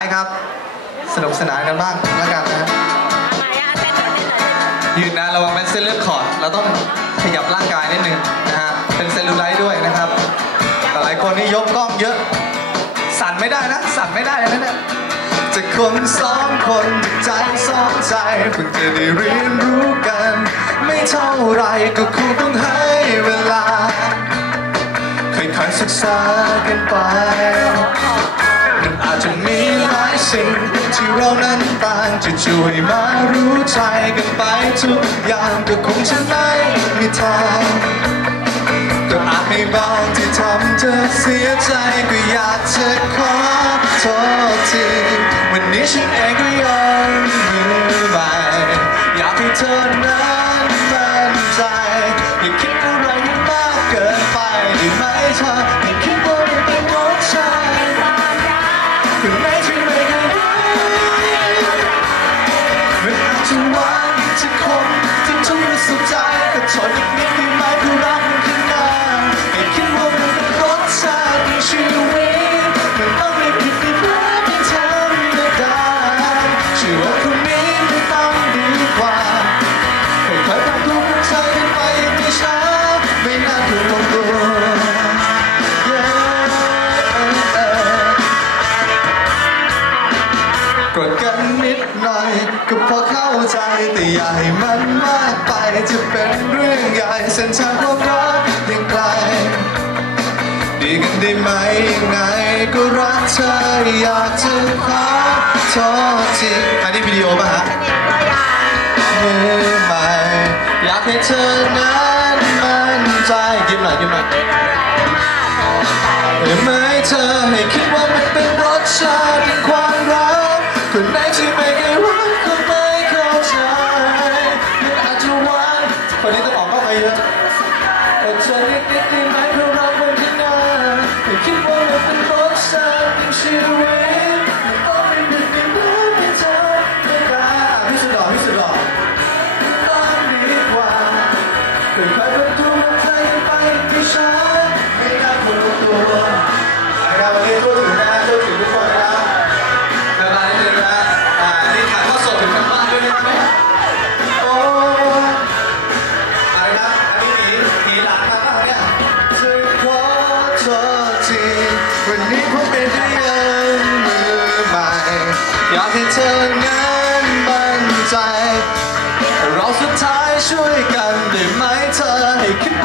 ครับสนุกสนานกันบ้างแล้วกันนะยืนนะระวังเป็นเส้นเลือดขอดเราต้องขยับร่างกายนิดนึงนะฮะเป็นเซลลูไลท์ด้วยนะครับหลายคนนี่ยกกล้องเยอะ สั่นไม่ได้นะสั่นไม่ได้เลยนะเนี่ยจะคนสองคนใจสองใจเพิ่งจะได้เรียนรู้กัน ไม่เท่าไรก็คงต้องให้เวลาค่อยๆศึกษากันไป สิ่งที่เรานั้นต่างจะช่วยมารู้ใจกันไปทุกอย่างก็คงจะไม่มีทางก็อาจมีบางที่ทำเธอเสียใจก็อยากจะขอโทษทีวันนี้ฉันเองก็ยังมือใหม่อยากให้เธอนั้น ก็พอเข้าใจแต่อย่าให้มันมากไปจะเป็นเรื่องใหญ่เส้นทางความรักยังไกลดีกันได้ไหมยังไงก็รักเธออยากจะขอโทษทีอันนี้วิดีโอป่ะฮะมือใหม่อยากให้เธอนั้นมั่นใจยิ้มหน่อยยิ้มหน่อยเห็นไหมเธอให้คิดว่ามันเป็นรสชาติแห่งความรักคนไหนที่ไม่ แไ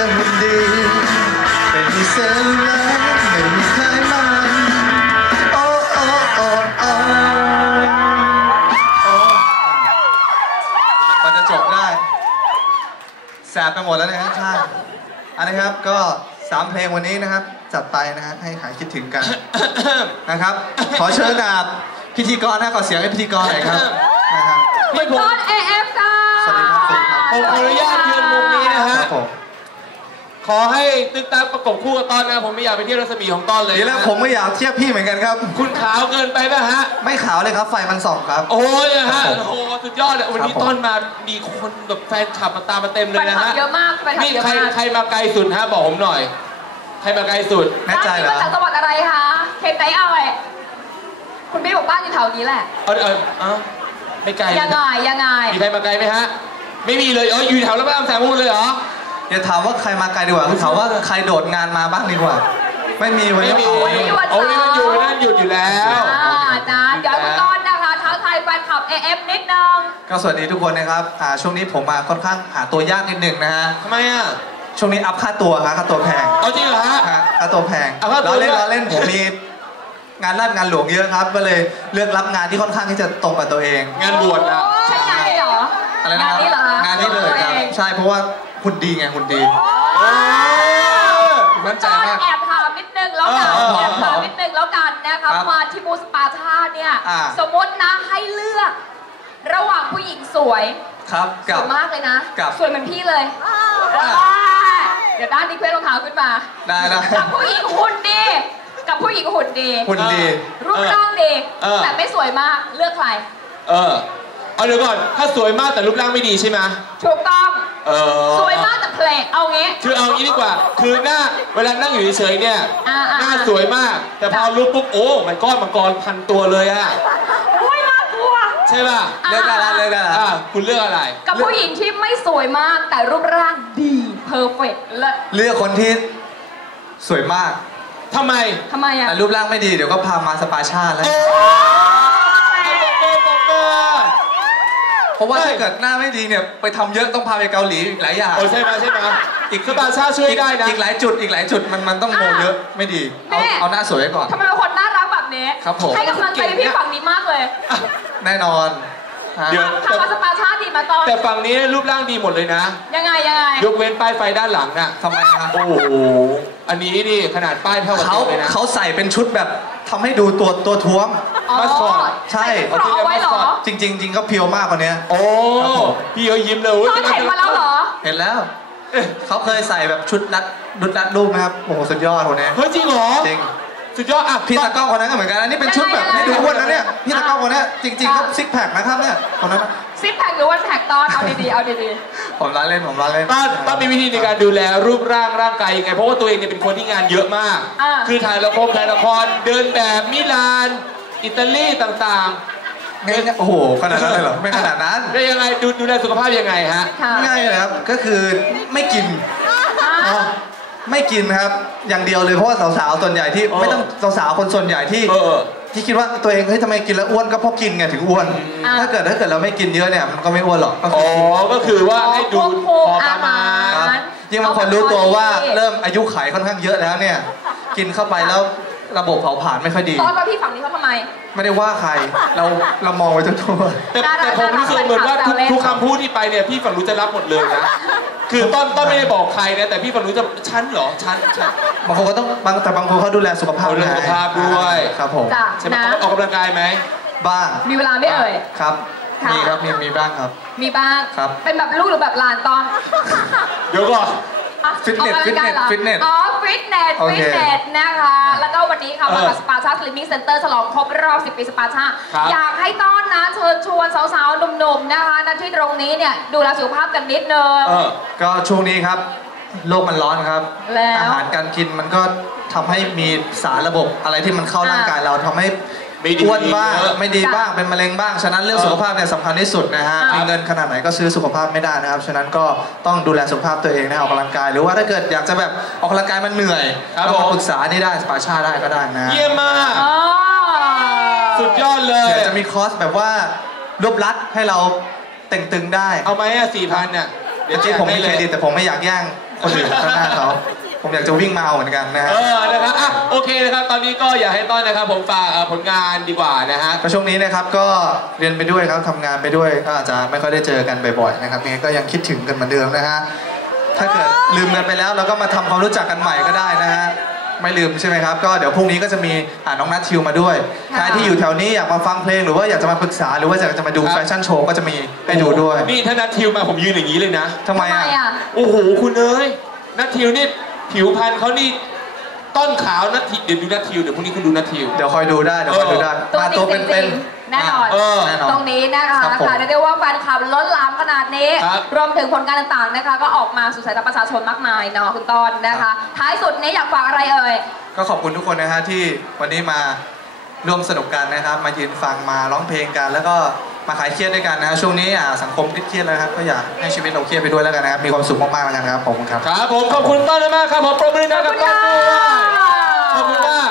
สักวันจะหุ่นดีไม่เซลล์นะไม่มีไขมันโอ้โอ้โอ้โอ้โอ้มันจะจบได้แสบไปหมดแล้วนะฮะใช่อันนะครับก็สามเพลงวันนี้นะครับ จัดไปนะฮะให้หายคิดถึงกันนะครับ ขอเชิญนะครับพิธีกรนะขอเสียงให้พิธีกรหน่อยครับนะครับ ไม่ผม ต้น AF ค่ะสวัสดีครับสวัสดีครับผมขออนุญาตยืนมุมนี้นะคฮะรับผม อให้ตึกตักประกบคู่กับต้อนนะผมไม่อยากไปเที่ยวรัศมีของต้อนเลยเดี๋ยวแล้วนะผมก็อยากเทียบพี่เหมือนกันครับ คุณขาวเกินไปป่ะฮะ ไม่ขาวเลยครับ ไฟมันส่องครับ โอ้ยนะฮะครับผมโอ้โหสุดยอดเลยวันนี้ครับผมต้อนมามีคนแบบแฟนคลับมาตามมาเต็มเลแฟยนนะคลับฮะเยอะมากแฟนคลับนี่เยอะใครมากใครมาไกลสุดฮะบอกผมหน่อย ใครมาไกลสุด แน่ใจเหรอ บ้านนี้มาจากจังหวัดอะไรคะเขตไหนเอ่ยคุณพี่บอกบ้านอยู่แถวนี้แหละ เอาเอาเอาไม่ไกลยังไงยังไง มีใครมาไกลไหมฮะ ไม่มีเลยเอออยู่แถวแล้วบ้านแสงมูลเลยเหรอ อย่าถามว่าใครมาไกลดีกว่าคือถามว่าใครโดดงานมาบ้างดีกว่า ไม่มีวันนี้ไม่มีเอาวันนี้วันโอ้นี่มันอยู่นั่นหยุดอยู่แล้ว อ่านะเดี๋ยวคุณต้นนะคะทักทายแฟนคลับ AF นิดนึง ก็สวัสดีทุกคนนะครับอ่าช่วงนี้ผมมาค่อนข้างหาตัวยากนิดหนึ่งนะฮะทำไมอะ ช่วงนี้อัพค่าตัวครับค่าตัวแพงเอาจริงเหรอฮะ ฮะค่าตัวแพงเอาค่าตัวเราเล่นด้วย เราเล่นผมมีงานราชงานหลวงเยอะครับ ก็เลยเลือกรับงานที่ค่อนข้างที่จะตรงกับตัวเอง งานบวชอะ ใช่งานนี้เหรออะไรนะงานนี้เหรอคะงานนี้เลยครับตัวองใช่เพราะว่า หุ่นดีไงหุ่นดีเออมั่นใจต้นมาก แอบถามนิดนึงแล้วกันเออเออแอบถามนิดนึงแล้วกันนะคะครับมาที่บูสปาชาเนี่ยอ่า สมมตินะให้เลือก ระหว่างผู้หญิงสวยครับสกับวยมากเลยนะ กับ สวยเหมือนพี่เลยเดี๋ยวด้านนี้เคว้นรองเท้าขึ้นมาได้ได้กับผู้หญิงหุ่นดี กับผู้หญิงหุ่นดี หุ่นดี รูปร่างดี เออ แต่ไม่สวยมากเลือกใคร เออ เอาเดี๋ยวก่อน ถ้าสวยมากแต่รูปร่างไม่ดีใช่ไหมถูกต้อง เออสวยมากแต่เพลงเอางี้ คือเอางี้ดีกว่า คือหน้าเวลานั่งอยู่เฉยๆเนี่ย อ่าอ่า หน้าสวยมาก แต่พอรูปปุ๊บโอ้ มันก้อนมังกรพันตัวเลยอะโอ้ยน่ากลัว ใช่ป่ะเลือกได้แล้วเลือกได้แล้วอะคุณเลือกอะไร กับผู้หญิงที่ไม่สวยมากแต่รูปร่างดีเพอร์เฟกต์และเลือกคนที่สวยมาก ทำไม ทำไมอะ แต่รูปร่างไม่ดีเดี๋ยวก็พามาสปาชาติแล้ว เออบอกเกอร์ เพราะว่าถ้าเกิดหน้าไม่ดีเนี่ยไปทำเยอะต้องพาไปเกาหลีอีกหลายอย่าง โอ้ใช่ไหมใช่ไหมอีกสตาร์ชาติช่วยได้นะ อีกหลายจุดอีกหลายจุดมันมันต้องโมเยอะไม่ดี เอาเอาหน้าสวยไว้ก่อน ทำไมเป็นคนน่ารักแบบนี้ ครับผม ให้กำลังใจพี่ฝั่งนี้มากเลยแน่นอนฮะเดี๋ยว ทำมาสปาชาติดีมาตอน แต่ฝั่งนี้รูปร่างดีหมดเลยนะ ยังไงยังไง ยกเว้นป้ายไฟด้านหลังน่ะ ทำไมครับโอ้โห อันนี้นี่ขนาดป้ายเท่ากับเขาตัวเลยนะ เขาใส่เป็นชุดแบบทำให้ดูตัวตัวท้วม มาสอดใช่ใส่กรอบเอาไว้เหรอจริงๆจริงก็เพียวมากกว่านี้โอ้ครับผมพี่เขายิ้มเลยอุ๊ยตอนเห็นมาแล้วเหรอ เห็นแล้วเอ๊ะเขาเคยใส่แบบชุดรัดดุดรัดรูปนะครับโอ้โหสุดยอดคนนี้เฮ้ยจริงเหรอจริงสุดยอดอะพี่ตากล้องคนนั้นก็เหมือนกันอันนี้เป็นชุดแบบให้ดูอ้วนนะเนี่ยพี่ตากล้องคนนี้จริงๆก็ซิกแพคนะครับเนี่ยคนนั้นซิปแพคหรือวันแพคตอนเอาดีๆเอาดีผมร้านเล่นผมร้านเล่นต้นต้องมีวิธีในการดูแลรูปร่างร่างกายยังไงเพราะว่าตัวเองเนี่ยเป็นคนที่งานเยอะมากอ่าคือถ่ายละครถ่ายละครเดินแบบมิลาน อิตาลีต่างง่ายๆโอ้โหขนาดนั้นเลยเหรอไม่ขนาดนั้นๆได้ยังไงดูดูแลสุขภาพยังไงฮะๆค่ะง่ายเลยครับก็คือไม่กินอะไม่กินครับอย่างเดียวเลยเพราะว่าสาวๆส่วนใหญ่ที่เออไม่ต้องสาวๆคนส่วนใหญ่ที่เออ ที่คิดว่าตัวเองเฮ้ยทำไมกินแล้วอ้วนก็เพราะกินไงถึงอ้วน อ่า ถ้าเกิดถ้าเกิดเราไม่กินเยอะเนี่ยมันก็ไม่อ้วนหรอกก็อ๋คืออก็คือว่าให้ดูควบคุมพอประมาณอาหารครับยิ่งบางคนรู้ตัวว่าเริ่มอายุไขค่อนข้างเยอะแล้วเนี่ย กินเข้าไปแล้ว ระบบเผาผลาญไม่ค่อยดี ตอนมาพี่ฝั่งนี้เขาทำไม ไม่ได้ว่าใคร เราเรามองไปทั่วแต่น่ารักแต่ผมรู้สึกเหมือนว่าทุกน่ารักทุกคำพูดที่ไปเนี่ยพี่ฝั่งรู้จะรับหมดเลยนะ คือต้นต้นไม่ได้บอกใครนะแต่พี่ฝั่งรู้จะฉันเหรอฉันฉันๆบางคนก็ต้องบางแต่บางคนเขาดูแลสุขภาพดูแลสุขภาพด้วยครับผมจ้ะใช่ไหมนะออกกำลังกายไหมบ้าง มีเวลาไม่เอ่ยครับค่ะมีครับมีมีบ้างครับ มีบ้างครับเป็นแบบลูกหรือแบบหลานตอนเดี๋ยวก่อนอะ ฟิตเนสออกกำลังกายหรอฟิตเนสอ๋อฟิตเนสโอฟิเคตเนสนะคะ แล้วก็วันนี้ค่ะเออมากับสปาชาสลิมมิ่งเซ็นเตอร์ฉลองครบรอบ 10 ปีสปาชาครับอยากให้ต้อนนะเชิญชวนสาวๆหนุ่มๆนะคะณที่ตรงนี้เนี่ยดูแลสุขภาพกันนิดนึงเออก็ช่วงนี้ครับโลกมันร้อนครับแล้วอาหารการกินมันก็ทำให้มีสารระบบอะไรที่มันเข้าร่างกายเราทำให้ ไม่ดีอ้วนบ้างเยอะไม่ดีบ้างเป็นมะเร็งบ้าง ฉะนั้นเรื่องเออสุขภาพเนี่ยสำคัญที่สุดนะฮะอ่ามีมีเงินขนาดไหนก็ซื้อสุขภาพไม่ได้นะครับ ฉะนั้นก็ต้องดูแลสุขภาพตัวเองนะออกกำลังกาย หรือว่าถ้าเกิดอยากจะแบบออกกำลังกายมันเหนื่อยครับก็ผมมาปรึกษานี่ได้สปาชาได้ก็ได้นะเยี่ยมมากอ๋อสุดยอดเลยเดี๋ยวจะมีคอร์สแบบว่ารวบรัดให้เราเต่งตึงได้เอาไหมอะสี่พันเนี่ยเดี๋ยวจริงผมมีเครดิตแต่ผมไม่อยากแย่งคนอื่นข้างหน้าเขา ผมอยากจะวิ่งมาเอาเหมือนกันนะฮะ เออนะครับอะโอเคนะครับ ตอนนี้ก็อยากให้ต้อนนะครับ ผมฝากเอ่อผลงานดีกว่านะฮะ ก็ช่วงนี้นะครับก็เรียนไปด้วยครับทำงานไปด้วยก็อาจจะไม่ค่อยได้เจอกันบ่อยๆนะครับยังไงก็ยังคิดถึงกันเหมือนเดิมนะฮะถ้าเกิดลืมกันไปแล้วเราก็มาทำความรู้จักกันใหม่ก็ได้นะฮะไม่ลืมใช่ไหมครับก็เดี๋ยวพรุ่งนี้ก็จะมีอ่าน้องนัททิวมาด้วยค่ะ ใครที่อยู่แถวนี้อยากมาฟังเพลงหรือว่าอยากจะมาปรึกษาหรือว่าอยากจะมาดูครับ แฟชั่นโชว์ก็จะมีให้ดูด้วยนี่ถ้านัดทิวมาผมยืนอย่างนี้เลยนะทำไมทำไมอะ อะ โอ้โหคุณเอ้ยนัททิวนี่ ผิวพรรณเขานี่ต้นขาวนัททิวเดี๋ยวดูนัททิวเดี๋ยวพรุ่งนี้คุณดูนัททิว เดี๋ยวคอยดูได้เดี๋ยวคอยดูได้ตัวมาจริตัวงเป็นจเป็รินงแน่นอน เออ แน่นอน ตรงนี้นะคะครับผม ค่ะเรียกได้ว่าแฟนคลับล้นหลามขนาดนี้ ครับ รวมถึงผลงานต่างๆนะคะ ก็ออกมาสู่สายตาประชาชนมากมายเนาะคุณต้นนะคะ ท้ายสุดนี้อยากฝากอะไรเอ่ย ก็ขอบคุณทุกคนนะฮะที่วันนี้มาร่วมสนุกกันนะครับ มายืนฟังมาร้องเพลงกัน แล้วก็ มาขายเครียดด้วยกันนะครับช่วงนี้อ่าสังคมเครียดแล้วครับก็อยากให้ชีวิตเราเครียดไปด้วยแล้วกันนะครับมีความสุขมากๆแล้วกันครับผมครับครับผมขอบคุณต้นมากครับผมปรบมือนะครับต้นขอบคุณมาก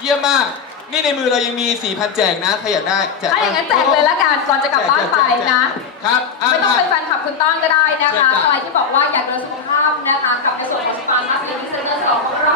เยี่ยมมาก นี่ในมือเรายังมี4,000แจกนะใครอยากได้แจกถ้าอย่างนั้นแจกเลยละกันก่อนจะกลับบ้านไปนะครับไม่ต้องเป็นแฟนคลับคุณต้อนก็ได้นะคะใครที่บอกว่าอยากดูสุขภาพนะคะกลับไปสวนของสปาร์ตมาสเตอร์ดิเซเนอร์สองของเรา